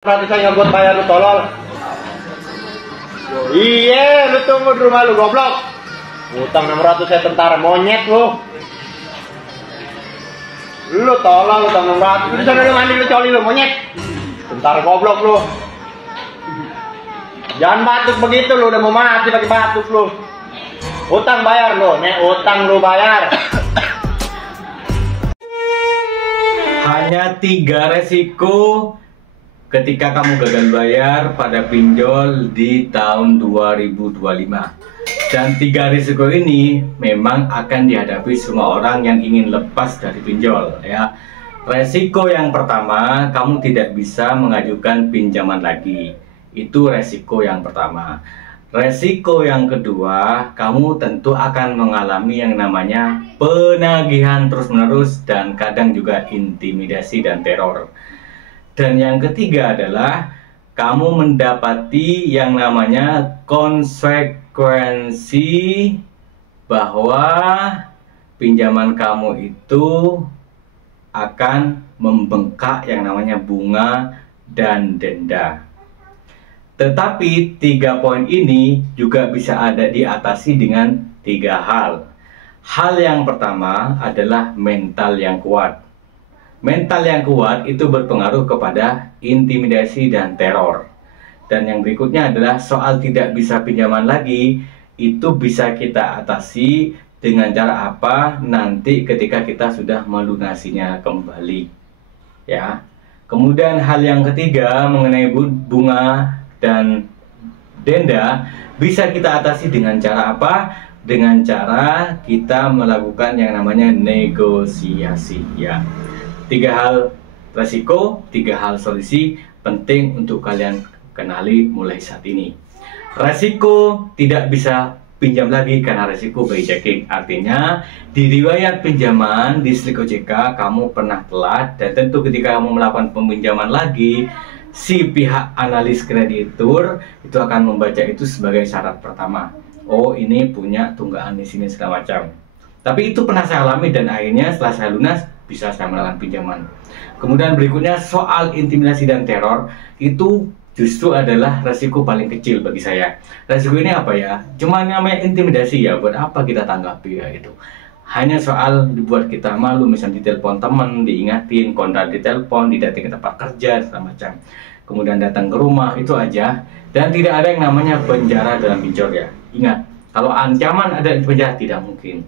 Berarti saya nggak buat bayar lu tolol. Iya, lu tunggu di rumah lu goblok. Utang 600 saya tentara monyet lu. Lu tolol utang 600. Lu sana lu mandi lu coli lu monyet. Tentara goblok lu. Jangan batuk begitu lu, udah mau mati pakai batuk lu. Utang bayar lu, nek utang lu bayar. Hanya 3 resiko ketika kamu gagal bayar pada pinjol di tahun 2025. Dan 3 risiko ini memang akan dihadapi semua orang yang ingin lepas dari pinjol ya. Resiko yang pertama, kamu tidak bisa mengajukan pinjaman lagi. Itu resiko yang pertama. Resiko yang kedua, kamu tentu akan mengalami yang namanya penagihan terus-menerus dan kadang juga intimidasi dan teror. Dan yang ketiga adalah kamu mendapati yang namanya konsekuensi bahwa pinjaman kamu itu akan membengkak yang namanya bunga dan denda. Tetapi 3 poin ini juga bisa ada diatasi dengan 3 hal. Hal yang pertama adalah mental yang kuat. Mental yang kuat itu berpengaruh kepada intimidasi dan teror. Dan yang berikutnya adalah soal tidak bisa pinjaman lagi, itu bisa kita atasi dengan cara apa nanti ketika kita sudah melunasinya kembali. Ya. Kemudian hal yang ketiga mengenai bunga dan denda bisa kita atasi dengan cara apa? Dengan cara kita melakukan yang namanya negosiasi ya. 3 hal resiko, 3 hal solusi penting untuk kalian kenali mulai saat ini. Resiko tidak bisa pinjam lagi karena resiko by checking. Artinya di riwayat pinjaman di Slik OJK kamu pernah telat, dan tentu ketika kamu melakukan peminjaman lagi, si pihak analis kreditur itu akan membaca itu sebagai syarat pertama. Oh, ini punya tunggakan di sini segala macam. Tapi itu pernah saya alami dan akhirnya setelah saya lunas bisa saya melakukan pinjaman. Kemudian berikutnya soal intimidasi dan teror, itu justru adalah resiko paling kecil bagi saya. Resiko ini apa ya? Cuma namanya intimidasi ya, buat apa kita tanggapi ya itu. Hanya soal dibuat kita malu, misalnya ditelepon teman, diingatin, kontak ditelepon, didatang ke tempat kerja, segala macam. Kemudian datang ke rumah, itu aja. Dan tidak ada yang namanya penjara dalam pinjol ya. Ingat, kalau ancaman ada di penjara tidak mungkin.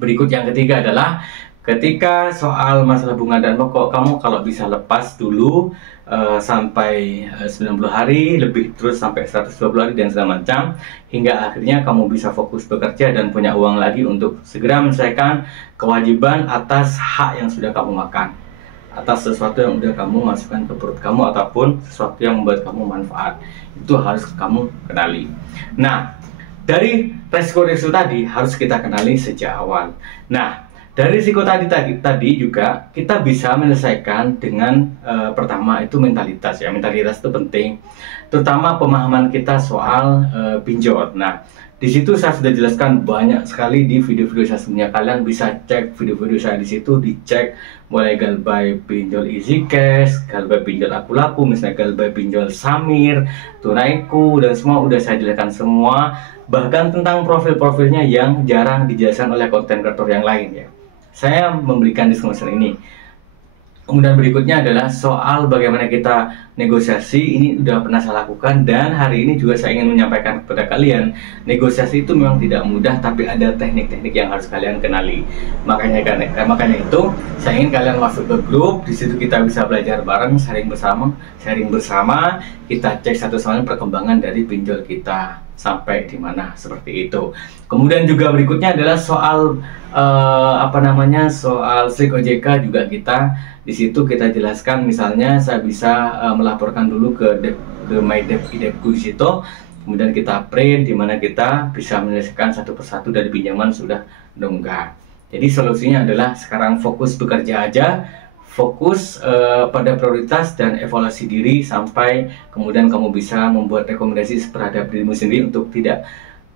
Berikut yang ketiga adalah ketika soal masalah bunga dan pokok, kamu kalau bisa lepas dulu sampai 90 hari, lebih terus sampai 120 hari dan segala macam, hingga akhirnya kamu bisa fokus bekerja dan punya uang lagi untuk segera menyelesaikan kewajiban atas hak yang sudah kamu makan, atas sesuatu yang sudah kamu masukkan ke perut kamu, ataupun sesuatu yang membuat kamu manfaat. Itu harus kamu kenali. Nah, dari resiko-resiko tadi harus kita kenali sejak awal. Nah, dari risiko tadi juga kita bisa menyelesaikan dengan pertama itu mentalitas ya. Mentalitas itu penting, terutama pemahaman kita soal pinjol. Nah, di situ saya sudah jelaskan banyak sekali di video-video saya sebelumnya. Kalian bisa cek video-video saya di situ, dicek mulai galbay pinjol easy cash, galbay pinjol aku laku, misalnya galbay pinjol Samir, tunaiku, dan semua udah saya jelaskan semua. Bahkan tentang profil-profilnya yang jarang dijelaskan oleh konten kreator yang lain ya. Saya memberikan disclosure ini. Kemudian berikutnya adalah soal bagaimana kita negosiasi. Ini udah pernah saya lakukan, dan hari ini juga saya ingin menyampaikan kepada kalian, negosiasi itu memang tidak mudah, tapi ada teknik-teknik yang harus kalian kenali. Makanya itu saya ingin kalian masuk ke grup. Di situ kita bisa belajar bareng, sharing bersama, kita cek satu sama lain perkembangan dari pinjol kita sampai di mana, seperti itu. Kemudian juga berikutnya adalah soal soal Slik OJK juga kita di situ kita jelaskan. Misalnya saya bisa melaporkan dulu ke MyDebt-idepku di situ, kemudian kita print di mana kita bisa menyelesaikan satu persatu dari pinjaman sudah nunggak. Jadi solusinya adalah sekarang fokus bekerja aja, fokus pada prioritas dan evaluasi diri sampai kemudian kamu bisa membuat rekomendasi terhadap dirimu sendiri untuk tidak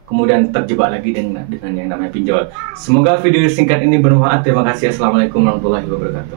kemudian terjebak lagi dengan yang namanya pinjol. Semoga video singkat ini bermanfaat. Terima kasih. Assalamualaikum warahmatullahi wabarakatuh.